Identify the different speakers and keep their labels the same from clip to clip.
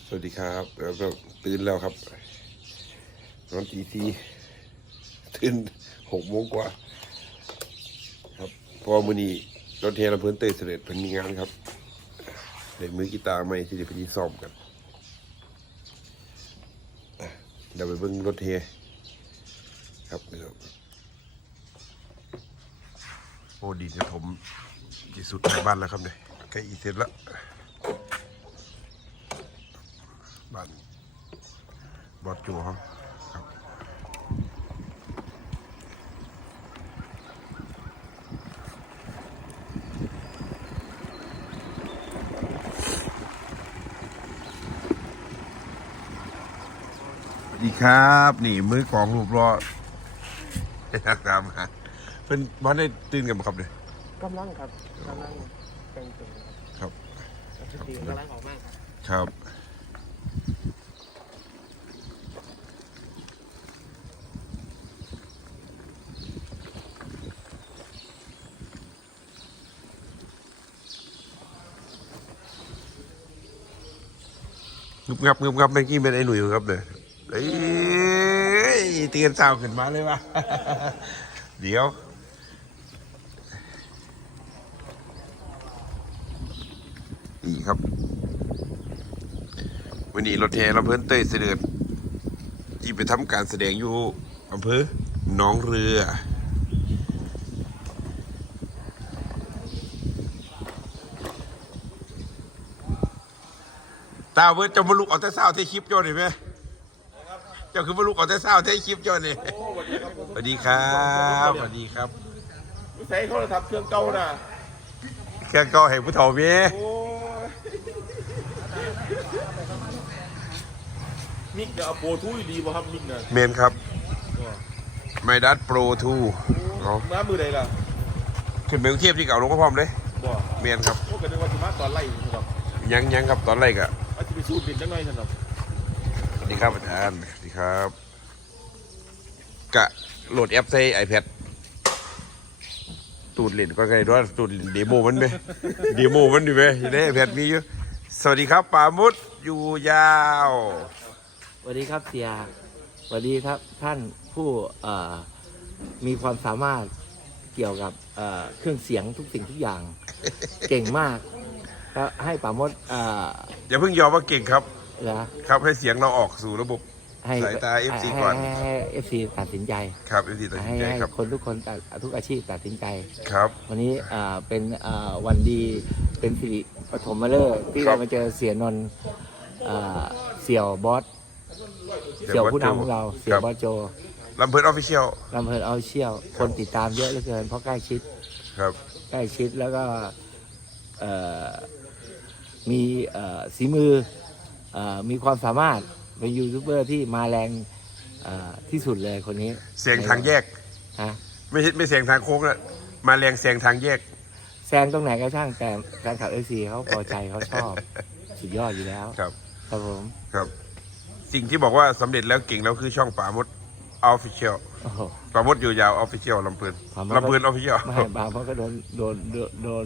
Speaker 1: สวัสดีครับแล้วก็ตื่นแล้วครับนอนตีสี่ตื่น6 โมงกว่าครับพอมื้อนี้รถเทลำเพิ่นเตยเสด็จเพิ่นมีงานครับเด็กมือกีตาร์ใหม่ที่เดี๋ยวไปที่ซ่อมกันเดี๋ยวไปเบิ่งรถเทครับโอ้ดีจะถมที่สุดในบ้านแล้วครับเนี่ยใกล้อีเสร็จแล้วบ้านบอดจัวเขาครับสวัสดีครับนี่มือกองรูปรอตามมาเป็นบ้านได้ตื่นกันไหมครับเนี่ย
Speaker 2: กำลังครับกำลังแต่งตัว
Speaker 1: ครับ
Speaker 2: ดีกำลังออกมากครับ
Speaker 1: ครับงึบงับเมื่อกี้เป็นไอ้หนุ่ยครับเนี่ยเอ้ยเตือนสาวขึ้นมาเลยวะ เดี๋ยวนี่ครับวันนี้รถแห่ลำเพิ่นเต้ยเสด็จที่ไปทำการแสดงอยู่อำเภอหนองเรือตาเบิร์ดจะมาลุกเอาแต่เศร้าเทคลิปโจ้หนิไหมเจ้าคือมาลุกเอาแต่เศร้าเทคลิปโจ้นี่สวัสดีครับสวัสดีครับ
Speaker 2: ใช้โทรศัพท์เครื่องเก่าน่ะ
Speaker 1: เครื่องเก่าแห่งผู้เฒ่าเมีย
Speaker 2: มิกเนี่ยเอาโปรทูดีป่ะครับมิกเนี่ย
Speaker 1: เมนครับไมดัสโปรทู
Speaker 2: น้ำมือใดล่ะ
Speaker 1: ขึ้นไปกรุงเทพที่เก่าลงก็พร้อมเลยเมนครับ
Speaker 2: โอ้กันนึกว่าจะมาตอนไล่ครับ
Speaker 1: ยังครับตอนแรกอะ
Speaker 2: อาจจะไปสู้ดินจังหน่อยท่านครับ
Speaker 1: สวัสดีครับอาจารย์สวัสดีครับกะโหลดแอปใส่ iPad ตูดเล่นก็ไงด้วยตูดเดโมมันไหมเดโมมันดิไหมใน iPad มีอยู่สวัสดีครับปามุดอยู่ยาว
Speaker 3: สวัสดีครับเสียสวัสดีครับท่านผู้มีความสามารถเกี่ยวกับเครื่องเสียงทุกสิ่งทุกอย่าง เก่งมากก็ให้ป่ามด
Speaker 1: อย่าเพิ่งยอมว่าเก่งครับ
Speaker 3: นะครับ
Speaker 1: ให้เสียงเราออกสู่ระบบสายตา FC ก่อน
Speaker 3: ให้ FC ตัดสินใจ
Speaker 1: ครับ FC ตัดสินใจครับ
Speaker 3: คนทุกคนทุกอาชีพตัดสินใจ
Speaker 1: ครับ
Speaker 3: วันนี้เป็นวันดีเป็นสิริปฐมฤกษ์ที่เรามาเจอเสียนนท์เสี่ยวบอสเสี่ยวผู้นำของเราเสี่ยวบอสโจ
Speaker 1: ลำเพิร์ดออฟฟิเชียล
Speaker 3: คนติดตามเยอะเหลือเกินเพราะใกล้ชิด
Speaker 1: ครับ
Speaker 3: ใกล้ชิดแล้วก็มีฝีมือมีความสามารถเป็นยูทูบเบอร์ที่มาแรงที่สุดเลยคนนี้
Speaker 1: เสียงทางแยก
Speaker 3: ฮะ
Speaker 1: ไม่เสียงทางโค้งนะมาแรงเสียงทางแยก
Speaker 3: แซงตรงไหนก็ช่างแต่แฟนคลับFCเขาพอใจเขาชอบสุดยอดอยู่แล้ว
Speaker 1: ครับ
Speaker 3: ครับผม
Speaker 1: ครับสิ่งที่บอกว่าสำเร็จแล้วเก่งแล้วคือช่องป่ามดออฟฟิเชียลป่ามดอยู่ยาวออฟฟิเชียลลำเพลินออฟฟิเชียล
Speaker 3: ไม่บางเพราะก็โดน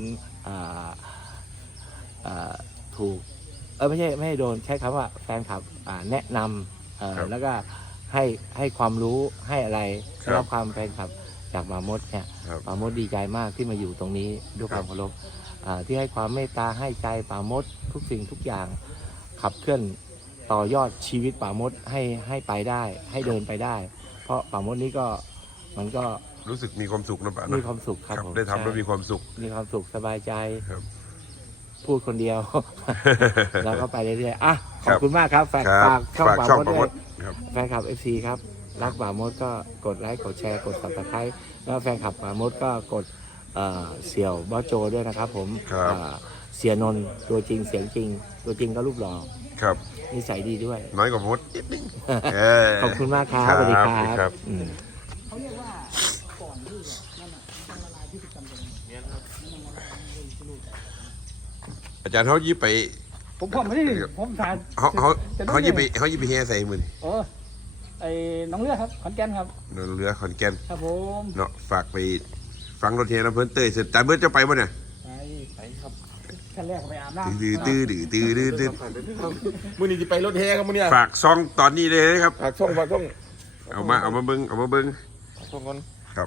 Speaker 3: ถูกไม่ใช่โดนใช้คำว่าแฟนคลับแนะนำแล้วก็ให้ความรู้ให้อะไรรับความแฟนคลับจากป่ามดเนี่ยป่ามดดีใจมากที่มาอยู่ตรงนี้ด้วยความเคารพที่ให้ความเมตตาให้ใจป่ามดทุกสิ่งทุกอย่างขับเคลื่อนต่อยอดชีวิตป่ามดให้ไปได้ให้เดินไปได้เพราะป่ามดนี้ก็มันก็
Speaker 1: รู้สึกมีความสุขนะป่า
Speaker 3: มีความสุขครับ
Speaker 1: ได้ทำแล้วมีความสุข
Speaker 3: สบายใจพูดคนเดียวแล้วก็ไปเรื่อยๆขอบคุณมากครับฝากช่องป่ามดด้วยแฟนคลับ FC ครับรักป่ามดก็กดไลค์กดแชร์กด Subscribe แล้วแฟนคลับป่ามดก็กดเสี่ยวบอสโจด้วยนะครับผมเสียนนท์ตัวจริงเสียงจริงตัวจริงก็รูปหล่อ
Speaker 1: ครับ
Speaker 3: นิสัยดีด้วย
Speaker 1: น้อยกว่ามดนิดนึง
Speaker 3: ขอบคุณมากครับสวัสดีครับ
Speaker 1: อาจารย์เขายิบไป
Speaker 2: ผมไม่ได้ผมถ่าย
Speaker 1: เขายิบไปเฮียใส่มือ
Speaker 2: ไอ้น้องเรือครับขอนแก่นครับ
Speaker 1: น้องเรือขอนแก่น
Speaker 2: ครับผม
Speaker 1: เนาะฝากไปฟังรถเฮียลำเพิ่นเตยเสร็จแต่เมื่อจะไปบ่เนี่ย
Speaker 2: ไปครับขั้นแรกไปอาบน้ำ
Speaker 1: ตื้อ
Speaker 4: มื้อนี้สิไปรถแห่ครับมื้อนี้
Speaker 1: ฝากซองตอนนี้เลยนะครับ
Speaker 4: ฝากช่อง
Speaker 1: เอามาเบิ้ง
Speaker 4: ฝากช่องก่อน
Speaker 1: ครับ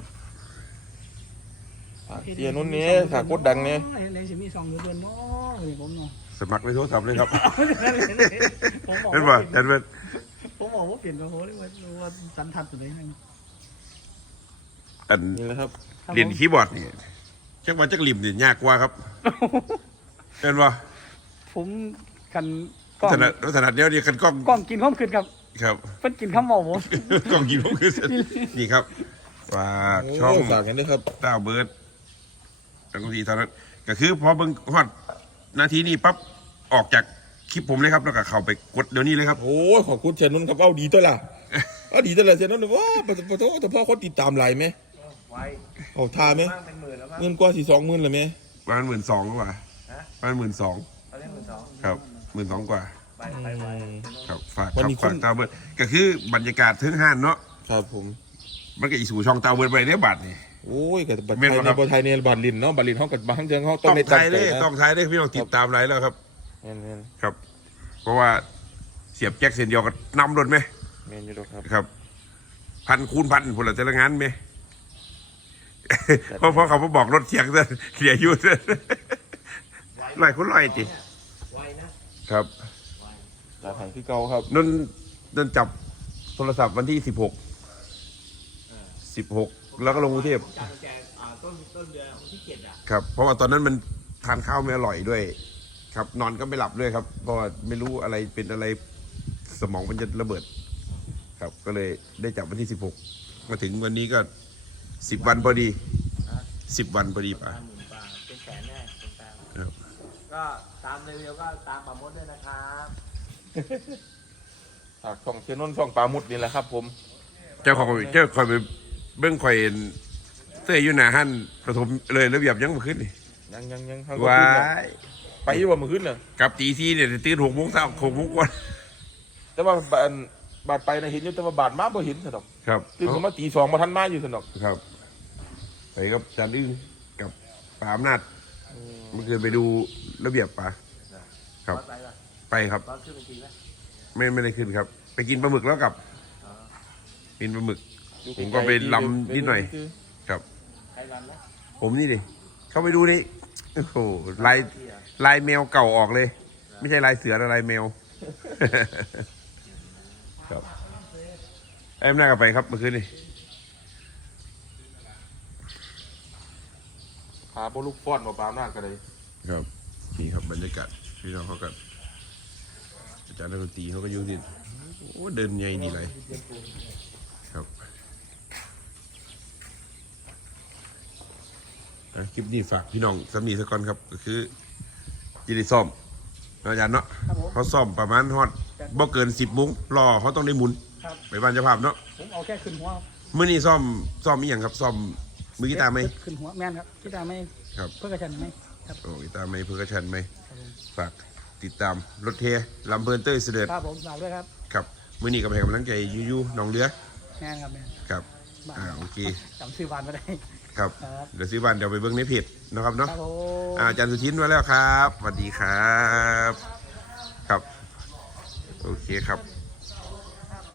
Speaker 4: ฝากเสียนุ่นนี่ฝากกดดังนี่
Speaker 2: ในสิมี2 เดือนมั้งนี่ผมเนาะ
Speaker 1: สมัครในโทรศัพท์เลยครับ
Speaker 2: ผมบอก
Speaker 1: เป็นป่ะจันเป็น
Speaker 2: ผมบอกว่าเปลี่ยนโอ้โหเลยว่าสันทัดสุดเลยนะ
Speaker 1: อัน
Speaker 4: นี่แหละครับ
Speaker 1: เรียนคีย์บอร์ดนี่จักว่าจักริมนี่ยากกว่าครับเป็นป่ะ
Speaker 2: ผมกันกล้อง
Speaker 1: ถนัดเนี้ยดีกันกล้อง
Speaker 2: กล้องกินข้อมขึ้นครับ
Speaker 1: ครับ
Speaker 2: เป็นกินข้าวหม้อผม
Speaker 1: กล้องกินผมคือนี่ครับฝากช่อง
Speaker 4: ฝากกันด้วยครับ
Speaker 1: ต้าเบิร์ดบางทีเท่านั้นก็คือพอเบิ้งฮอดนาทีนี้ปั๊บออกจากคลิปผมเลยครับแล้วก็เข้าไปกดเดี๋ยวนี้เลยครับ
Speaker 4: โอ้ยขอบคุณเสียนุ่นครับเอาดีตัวล่ะเอาดีตัวล่ะเสียนุ่นว้าปะโถแต่พ่อคนติดตามหลายไหม
Speaker 3: ไว้
Speaker 4: เอาทาไหม
Speaker 3: บ้างเป็นหมื่นแล้วมั้ง
Speaker 4: เงินกว่า20,000เลยไหม
Speaker 1: ประมาณ12,000กว่าประมาณ12,000
Speaker 3: เขาเรียก12,000
Speaker 1: ครับ12,000กว่า
Speaker 3: ไปไว้
Speaker 1: ครับฝาก
Speaker 4: วัน
Speaker 1: ครับ
Speaker 4: นี้
Speaker 1: ฝากตาเบิร์ดก็คือบรรยากาศถึงห้านเนาะ
Speaker 4: ครับผม
Speaker 1: มันก็อีสู่ช่องตาเบิร์ดไปได้บัตรนี่
Speaker 4: โอ้ยกับบัตร
Speaker 1: แม่น
Speaker 4: ไทย
Speaker 1: บ่ครับ
Speaker 4: ในบัตรไทยในบัตรลินเนาะบัตรลินเขากับบางเดือนเขาต้
Speaker 1: ต้
Speaker 4: อ
Speaker 1: อง ง
Speaker 4: ใน
Speaker 1: ไทยเลย
Speaker 4: นะ
Speaker 1: ต้องไทยเลยพี่น้องติดตามไรแล้วครับ
Speaker 4: แม่นแม่น
Speaker 1: ครับ เพราะว่าเสียบแจ็คเส้นเดียวก็นำรถไหม
Speaker 4: แม่นอยู่ดอกครับ
Speaker 1: ครับ1,000 คูณ 1,000ผลละแต่ละงานไหม เพราะเขามาบอกรถเสียงเสียอยุ่เลอยคุณลอยจิ
Speaker 3: ไว้นะ
Speaker 1: ครับ
Speaker 4: จากไทยคือเก่าครับ
Speaker 1: นนจับโทรศัพท์วันที่16แล้วก็ลงกรุงเทพ
Speaker 3: จากแกต้นเดือนวันที่7อ่ะ
Speaker 1: ครับ เพราะว่าตอนนั้นมันทานข้าวไม่อร่อยด้วย ครับ นอนก็ไม่หลับด้วยครับ เพราะว่าไม่รู้อะไรเป็นอะไรสมองมันจะระเบิด ครับ ก็เลยได้จับวันที่16มาถึงวันนี้ก็10 วันพอดี10 วันพอดีป่ะ
Speaker 3: 50,000 บาทเป็นแสนแน่เป็นแสน
Speaker 1: ครับ
Speaker 3: ก็ตามเร็วๆก็ตามปามดด้วยนะครับ
Speaker 4: ฝากช่องเสียนุ่นช่องปลามุดนี่แหละครับผม
Speaker 1: เจ้าคอยไปเบิ้งคอยเตยอยู่หน้าหันประถมเลยระเบียบยังมาขึ้นนี่
Speaker 4: ยังเขา
Speaker 1: ว้า
Speaker 4: ขึ้นแล้ว
Speaker 1: ย
Speaker 4: ไปอยู่ว่ามือขึ้นเลย
Speaker 1: กับตีซีเนี่ยตื่น6 โมงเช้า6 โมงกว่า
Speaker 4: แต่ว่าบาดไปนะเห็นอยู่แต่ว่าบาดมาบ่เห็นสนอก
Speaker 1: ครับ
Speaker 4: ตื่นมาตี 2มาทันมาอยู่สนอก
Speaker 1: ครับไปกับจานอึ้งกับป่าอำนาจเมื่อคืนไปดูระเบียบป่าครับ
Speaker 3: ไปป่ะ
Speaker 1: ไปครับ
Speaker 3: ตอนขึ้นเป็นทีไหม
Speaker 1: ไม่ได้ขึ้นครับ ไปกินปลาหมึกแล้วกลับ
Speaker 3: อ๋อ
Speaker 1: กินปลาหมึก
Speaker 4: อยู่
Speaker 1: ผมก็ไปลำนิดหน่อย ครับ
Speaker 3: ใครรันนะ
Speaker 1: ผมนี่ดิเข้าไปดูนี่โอ้โหลายแมวเก่าออกเลย ไม่ใช่ลายเสือนะลายแมว ครับไอ้อำนาจก็ไปครับเมื่อคืนนี่
Speaker 4: ขาโบลูกฟ้อนมาปลาหน้าจกันเลย
Speaker 1: ครับนี่ครับบรรยากาศพี่น้องเขากันอาจารย์นักดนตรีเขาก็ยุ่งดิโอ้เดินใหญ่ดีเลยครับคลิปนี้ฝากพี่น้องสามีสักก่อนครับก็คือจะได้ซ่อมเนาะอาจารย์เนาะ
Speaker 2: ครับผม
Speaker 1: เขาซ่อมประมาณฮอดบ่เกิน10 โมงรอเขาต้องได้หมุน
Speaker 2: ครับ
Speaker 1: ไปบ้านเจ้าภาพเนาะ
Speaker 2: ผมเอาแค่ขึ้นหัว
Speaker 1: เมื่อนี้ซ่อมอีหยังครับซ่อมมือกีตาร์ไหม
Speaker 2: ขึ้นหัวแม่นครับกีตาร์ไม่
Speaker 1: ครับ
Speaker 2: เพื่อกระชันไหมครับ
Speaker 1: โอ้กีตาร์ไหมเพื่อกระชันไหม
Speaker 2: ครับผม
Speaker 1: ฝากติดตามรถเทลำเพลินเต้ยเสด็จ
Speaker 2: ครับผมฝากด้วยครับ
Speaker 1: ครับมื่อนี้ก็ให้กำลังใจยูน้องเรือ
Speaker 2: แม่นครับแม่น
Speaker 1: ครับโอเค
Speaker 2: จำชื่อบ้านไม่ได้
Speaker 1: ครับ
Speaker 2: ครับ
Speaker 1: เดี๋ยวซื้อบ้านเดี๋ยวไปเบิ้งในเพจนะครับ
Speaker 2: ค
Speaker 1: เนาะ
Speaker 2: รับผม
Speaker 1: อาจารย์สุทินมาแล้วครับสวัสดีครับ ครับ โอเคครับ